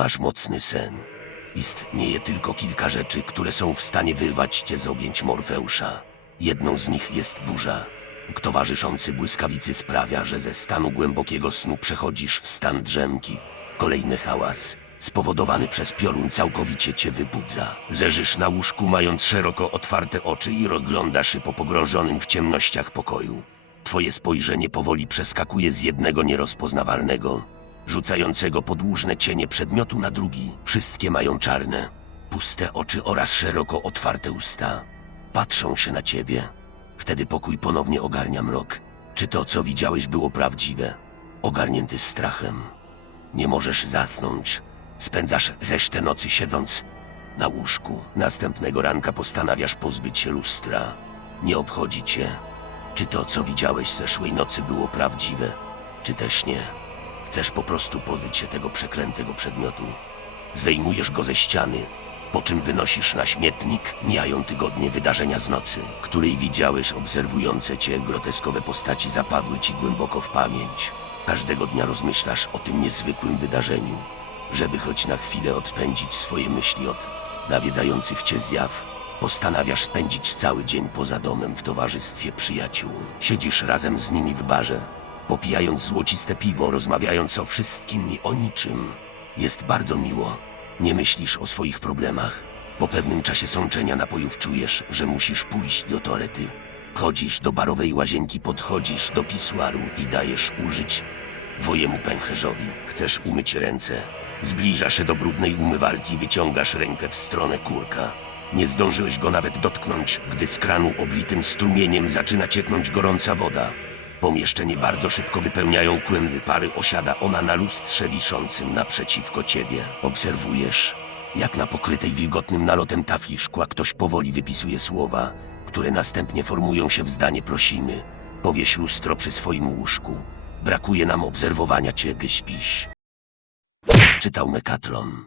Masz mocny sen. Istnieje tylko kilka rzeczy, które są w stanie wyrwać cię z objęć Morfeusza. Jedną z nich jest burza. Towarzyszący błyskawicy sprawia, że ze stanu głębokiego snu przechodzisz w stan drzemki. Kolejny hałas, spowodowany przez piorun, całkowicie cię wybudza. Leżysz na łóżku, mając szeroko otwarte oczy i rozglądasz się po pogrążonym w ciemnościach pokoju. Twoje spojrzenie powoli przeskakuje z jednego nierozpoznawalnego, rzucającego podłużne cienie przedmiotu na drugi. Wszystkie mają czarne, puste oczy oraz szeroko otwarte usta. Patrzą się na ciebie. Wtedy pokój ponownie ogarnia mrok. Czy to, co widziałeś, było prawdziwe? Ogarnięty strachem. Nie możesz zasnąć. Spędzasz resztę nocy siedząc na łóżku. Następnego ranka postanawiasz pozbyć się lustra. Nie obchodzi cię. Czy to, co widziałeś zeszłej nocy, było prawdziwe, czy też nie? Chcesz po prostu pozbyć się tego przeklętego przedmiotu. Zdejmujesz go ze ściany, po czym wynosisz na śmietnik. Mijają tygodnie wydarzenia z nocy, której widziałeś obserwujące cię groteskowe postaci zapadły ci głęboko w pamięć. Każdego dnia rozmyślasz o tym niezwykłym wydarzeniu, żeby choć na chwilę odpędzić swoje myśli od nawiedzających cię zjaw. Postanawiasz spędzić cały dzień poza domem w towarzystwie przyjaciół. Siedzisz razem z nimi w barze, popijając złociste piwo, rozmawiając o wszystkim i o niczym. Jest bardzo miło. Nie myślisz o swoich problemach. Po pewnym czasie sączenia napojów czujesz, że musisz pójść do toalety. Chodzisz do barowej łazienki, podchodzisz do pisuaru i dajesz użyć wojemu pęcherzowi. Chcesz umyć ręce. Zbliżasz się do brudnej umywalki, wyciągasz rękę w stronę kurka. Nie zdążyłeś go nawet dotknąć, gdy z kranu obwitym strumieniem zaczyna cieknąć gorąca woda. Pomieszczenie bardzo szybko wypełniają kłęby pary. Osiada ona na lustrze wiszącym naprzeciwko ciebie. Obserwujesz, jak na pokrytej wilgotnym nalotem tafli szkła ktoś powoli wypisuje słowa, które następnie formują się w zdanie prosimy. Powieś lustro przy swoim łóżku. Brakuje nam obserwowania cię, gdy śpisz. Czytał Mekatron.